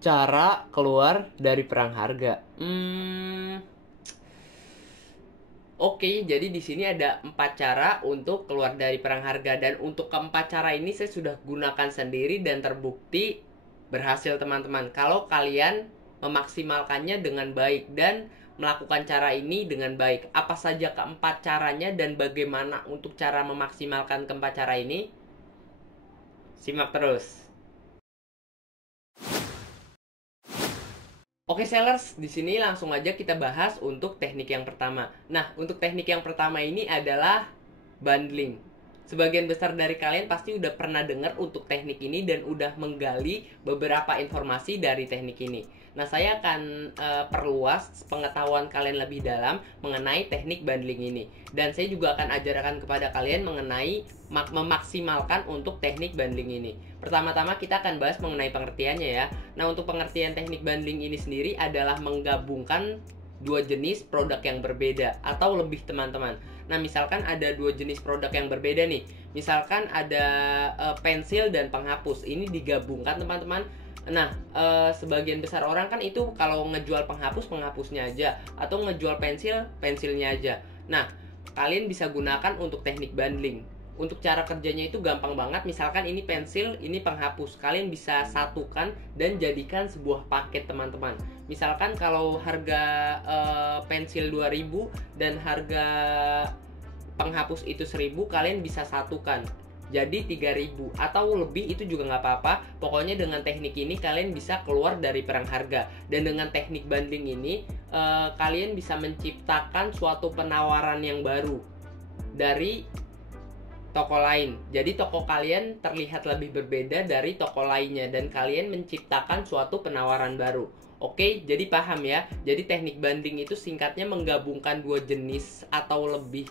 Cara keluar dari perang harga. Oke, jadi di sini ada 4 cara untuk keluar dari perang harga, dan untuk keempat cara ini saya sudah gunakan sendiri dan terbukti berhasil teman-teman. Kalau kalian memaksimalkannya dengan baik dan melakukan cara ini dengan baik. Apa saja keempat caranya dan bagaimana untuk cara memaksimalkan keempat cara ini? Simak terus. Oke sellers, di sini langsung aja kita bahas untuk teknik yang pertama. Nah, untuk teknik yang pertama ini adalah bundling. Sebagian besar dari kalian pasti udah pernah dengar untuk teknik ini dan udah menggali beberapa informasi dari teknik ini. Nah, saya akan perluas pengetahuan kalian lebih dalam mengenai teknik bundling ini. Dan saya juga akan ajarkan kepada kalian mengenai memaksimalkan untuk teknik bundling ini. Pertama-tama kita akan bahas mengenai pengertiannya ya. Nah, untuk pengertian teknik bundling ini sendiri adalah menggabungkan dua jenis produk yang berbeda atau lebih teman-teman. Nah, misalkan ada dua jenis produk yang berbeda nih. Misalkan ada pensil dan penghapus. Ini digabungkan teman-teman. Nah, sebagian besar orang kan itu kalau ngejual penghapus, penghapusnya aja, atau ngejual pensil, pensilnya aja. Nah, kalian bisa gunakan untuk teknik bundling. Untuk cara kerjanya itu gampang banget. Misalkan ini pensil, ini penghapus. Kalian bisa satukan dan jadikan sebuah paket teman-teman. Misalkan kalau harga pensil 2000 dan harga penghapus itu 1000, kalian bisa satukan jadi 3000 atau lebih, itu juga nggak apa-apa. Pokoknya dengan teknik ini kalian bisa keluar dari perang harga. Dan dengan teknik bundling ini kalian bisa menciptakan suatu penawaran yang baru dari toko lain. Jadi toko kalian terlihat lebih berbeda dari toko lainnya dan kalian menciptakan suatu penawaran baru. Oke, jadi paham ya. Jadi teknik bundling itu singkatnya menggabungkan dua jenis atau lebih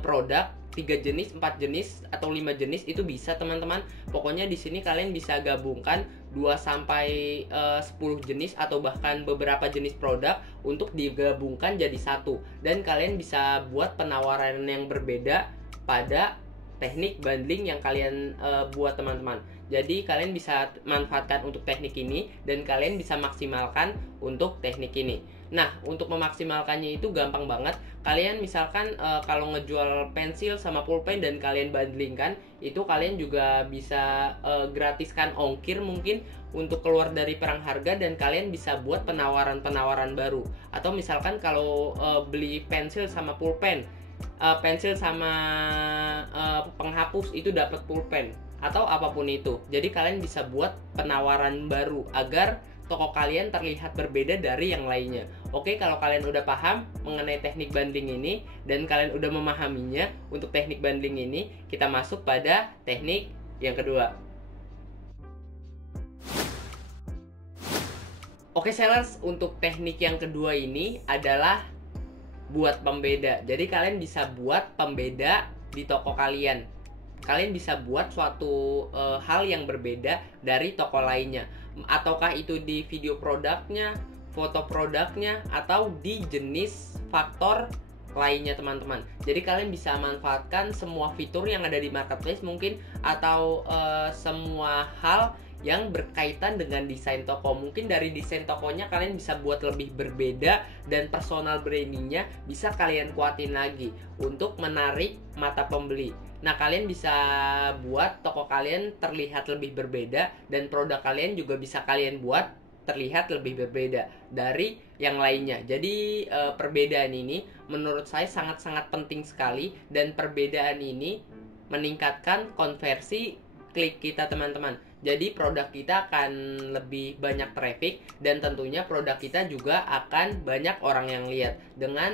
produk, 3 jenis, 4 jenis atau 5 jenis itu bisa teman-teman. Pokoknya di sini kalian bisa gabungkan 2 sampai 10 jenis atau bahkan beberapa jenis produk untuk digabungkan jadi satu, dan kalian bisa buat penawaran yang berbeda pada teknik bundling yang kalian buat teman-teman. Jadi kalian bisa manfaatkan untuk teknik ini dan kalian bisa maksimalkan untuk teknik ini. Nah, untuk memaksimalkannya itu gampang banget. Kalian misalkan kalau ngejual pensil sama pulpen dan kalian bundlingkan, itu kalian juga bisa gratiskan ongkir mungkin untuk keluar dari perang harga, dan kalian bisa buat penawaran-penawaran baru. Atau misalkan kalau beli pensil sama pulpen, pensil sama penghapus itu dapat pulpen atau apapun itu. Jadi kalian bisa buat penawaran baru agar toko kalian terlihat berbeda dari yang lainnya. Oke, kalau kalian udah paham mengenai teknik bundling ini dan kalian udah memahaminya untuk teknik bundling ini, kita masuk pada teknik yang kedua. Oke sellers, untuk teknik yang kedua ini adalah buat pembeda. Jadi kalian bisa buat pembeda di toko kalian. Kalian bisa buat suatu hal yang berbeda dari toko lainnya. Ataukah itu di video produknya, foto produknya, atau di jenis faktor lainnya teman-teman. Jadi kalian bisa manfaatkan semua fitur yang ada di marketplace mungkin, atau semua hal yang berkaitan dengan desain toko. Mungkin dari desain tokonya kalian bisa buat lebih berbeda, dan personal brandingnya bisa kalian kuatin lagi untuk menarik mata pembeli. Nah, kalian bisa buat toko kalian terlihat lebih berbeda, dan produk kalian juga bisa kalian buat terlihat lebih berbeda dari yang lainnya. Jadi perbedaan ini menurut saya sangat-sangat penting sekali, dan perbedaan ini meningkatkan konversi klik kita teman-teman. Jadi produk kita akan lebih banyak traffic, dan tentunya produk kita juga akan banyak orang yang lihat dengan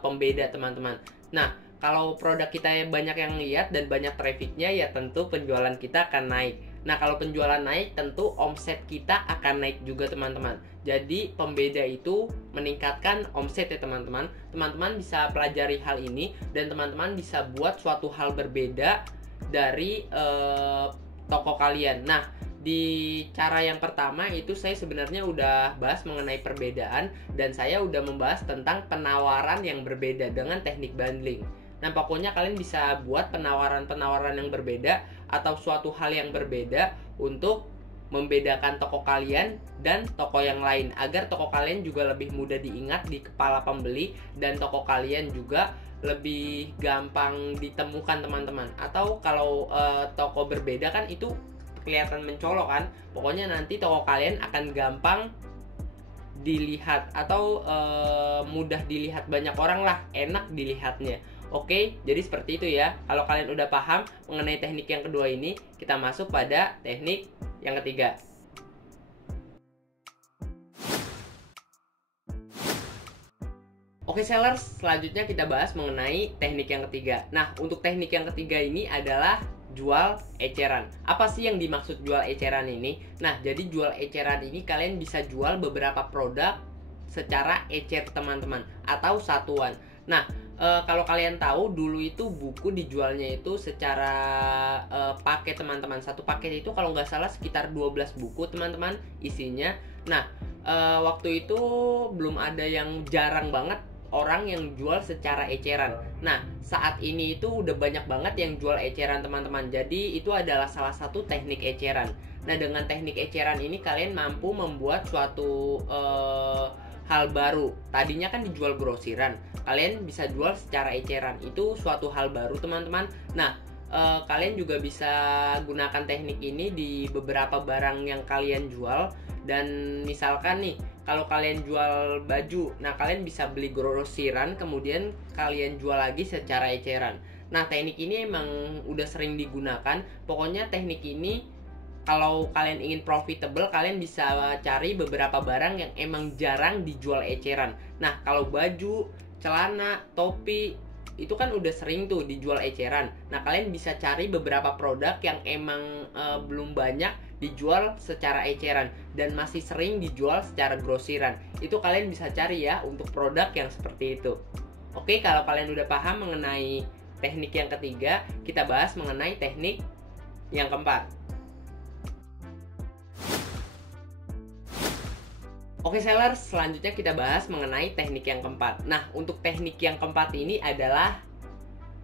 pembeda teman-teman. Nah, kalau produk kita banyak yang lihat dan banyak trafficnya, ya tentu penjualan kita akan naik. Nah, kalau penjualan naik, tentu omset kita akan naik juga teman-teman. Jadi pembeda itu meningkatkan omset ya teman-teman. Teman-teman bisa pelajari hal ini dan teman-teman bisa buat suatu hal berbeda dari toko kalian. Nah, di cara yang pertama itu saya sebenarnya udah bahas mengenai perbedaan, dan saya udah membahas tentang penawaran yang berbeda dengan teknik bundling. Nah, pokoknya kalian bisa buat penawaran-penawaran yang berbeda atau suatu hal yang berbeda untuk membedakan toko kalian dan toko yang lain, agar toko kalian juga lebih mudah diingat di kepala pembeli dan toko kalian juga lebih gampang ditemukan teman-teman. Atau kalau toko berbeda kan itu kelihatan mencolok kan, pokoknya nanti toko kalian akan gampang dilihat atau mudah dilihat banyak orang lah, enak dilihatnya. Oke, jadi seperti itu ya. Kalau kalian udah paham mengenai teknik yang kedua ini, kita masuk pada teknik yang ketiga. Oke sellers, selanjutnya kita bahas mengenai teknik yang ketiga. Nah, untuk teknik yang ketiga ini adalah jual eceran. Apa sih yang dimaksud jual eceran ini? Nah, jadi jual eceran ini kalian bisa jual beberapa produk secara ecer teman-teman atau satuan. Nah, kalau kalian tahu dulu itu buku dijualnya itu secara paket teman-teman. Satu paket itu kalau nggak salah sekitar 12 buku teman-teman isinya. Nah, waktu itu belum ada, yang jarang banget orang yang jual secara eceran. Nah, saat ini itu udah banyak banget yang jual eceran teman-teman. Jadi itu adalah salah satu teknik eceran. Nah, dengan teknik eceran ini kalian mampu membuat suatu hal baru. Tadinya kan dijual grosiran, kalian bisa jual secara eceran. Itu suatu hal baru teman-teman. Nah, kalian juga bisa gunakan teknik ini di beberapa barang yang kalian jual. Dan misalkan nih, kalau kalian jual baju, nah kalian bisa beli grosiran kemudian kalian jual lagi secara eceran. Nah, teknik ini emang udah sering digunakan. Pokoknya teknik ini kalau kalian ingin profitable, kalian bisa cari beberapa barang yang emang jarang dijual eceran. Nah, kalau baju, celana, topi, itu kan udah sering tuh dijual eceran. Nah, kalian bisa cari beberapa produk yang emang belum banyak dijual secara eceran dan masih sering dijual secara grosiran. Itu kalian bisa cari ya untuk produk yang seperti itu. Oke, kalau kalian udah paham mengenai teknik yang ketiga, kita bahas mengenai teknik yang keempat. Oke sellers, selanjutnya kita bahas mengenai teknik yang keempat. Nah, untuk teknik yang keempat ini adalah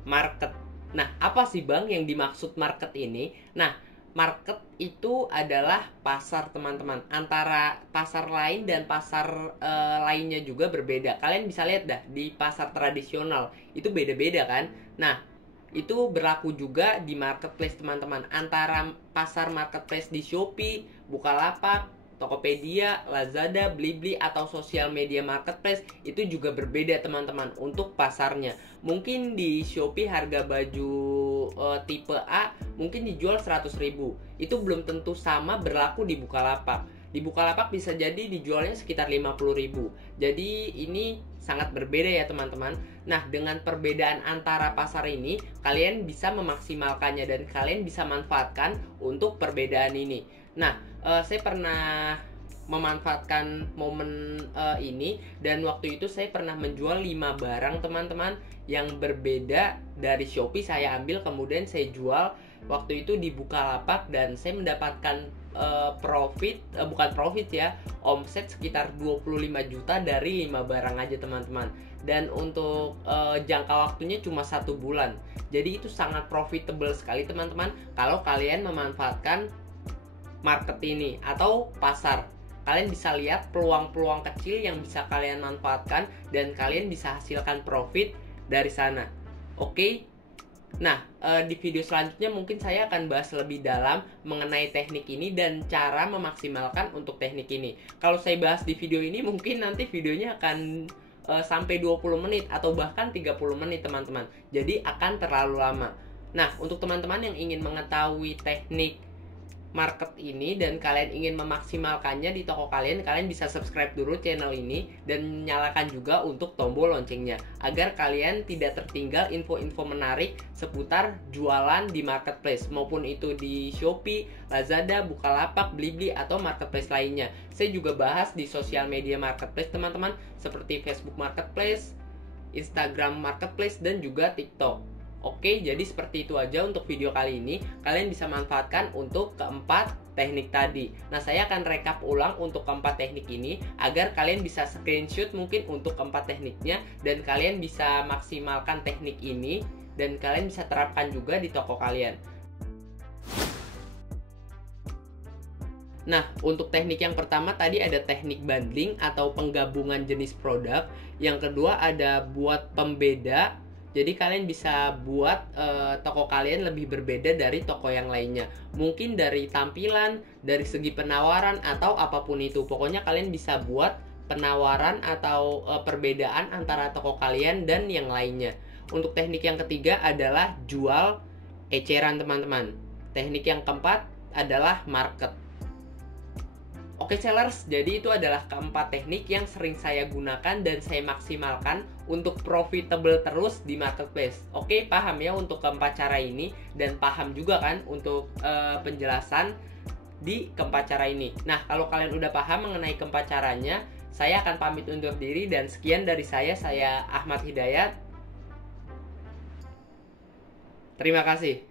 market. Nah, apa sih Bang yang dimaksud market ini? Nah, market itu adalah pasar teman-teman. Antara pasar lain dan pasar lainnya juga berbeda. Kalian bisa lihat dah, di pasar tradisional itu beda-beda kan. Nah, itu berlaku juga di marketplace teman-teman. Antara pasar marketplace di Shopee, Bukalapak, Tokopedia, Lazada, Blibli, atau sosial media marketplace itu juga berbeda teman-teman untuk pasarnya. Mungkin di Shopee harga baju tipe A mungkin dijual 100.000. Itu belum tentu sama berlaku di Bukalapak. Di Bukalapak bisa jadi dijualnya sekitar 50.000. Jadi ini sangat berbeda ya teman-teman. Nah, dengan perbedaan antara pasar ini, kalian bisa memaksimalkannya dan kalian bisa manfaatkan untuk perbedaan ini. Nah, saya pernah memanfaatkan momen ini, dan waktu itu saya pernah menjual 5 barang teman-teman yang berbeda dari Shopee. Saya ambil kemudian saya jual waktu itu di Bukalapak, dan saya mendapatkan bukan profit ya, omset sekitar 25 juta dari 5 barang aja teman-teman. Dan untuk jangka waktunya cuma 1 bulan. Jadi itu sangat profitable sekali teman-teman kalau kalian memanfaatkan market ini atau pasar. Kalian bisa lihat peluang-peluang kecil yang bisa kalian manfaatkan dan kalian bisa hasilkan profit dari sana. Oke. Nah, di video selanjutnya mungkin saya akan bahas lebih dalam mengenai teknik ini dan cara memaksimalkan untuk teknik ini. Kalau saya bahas di video ini mungkin nanti videonya akan sampai 20 menit atau bahkan 30 menit teman-teman. Jadi akan terlalu lama. Nah, untuk teman-teman yang ingin mengetahui teknik market ini dan kalian ingin memaksimalkannya di toko kalian, kalian bisa subscribe dulu channel ini dan nyalakan juga untuk tombol loncengnya agar kalian tidak tertinggal info-info menarik seputar jualan di marketplace, maupun itu di Shopee, Lazada, Bukalapak, Blibli, atau marketplace lainnya. Saya juga bahas di sosial media marketplace teman-teman, seperti Facebook Marketplace, Instagram Marketplace, dan juga TikTok. Oke, jadi seperti itu aja untuk video kali ini. Kalian bisa manfaatkan untuk keempat teknik tadi. Nah, saya akan rekap ulang untuk keempat teknik ini agar kalian bisa screenshot mungkin untuk keempat tekniknya, dan kalian bisa maksimalkan teknik ini dan kalian bisa terapkan juga di toko kalian. Nah, untuk teknik yang pertama tadi ada teknik bundling atau penggabungan jenis produk. Yang kedua ada buat pembeda. Jadi kalian bisa buat toko kalian lebih berbeda dari toko yang lainnya. Mungkin dari tampilan, dari segi penawaran atau apapun itu. Pokoknya kalian bisa buat penawaran atau perbedaan antara toko kalian dan yang lainnya. Untuk teknik yang ketiga adalah jual eceran teman-teman. Teknik yang keempat adalah market. Oke sellers, jadi itu adalah keempat teknik yang sering saya gunakan dan saya maksimalkan untuk profitable terus di marketplace. Oke, paham ya untuk keempat cara ini, dan paham juga kan untuk penjelasan di keempat cara ini. Nah, kalau kalian udah paham mengenai keempat caranya, saya akan pamit undur diri dan sekian dari saya Ahmad Hidayat. Terima kasih.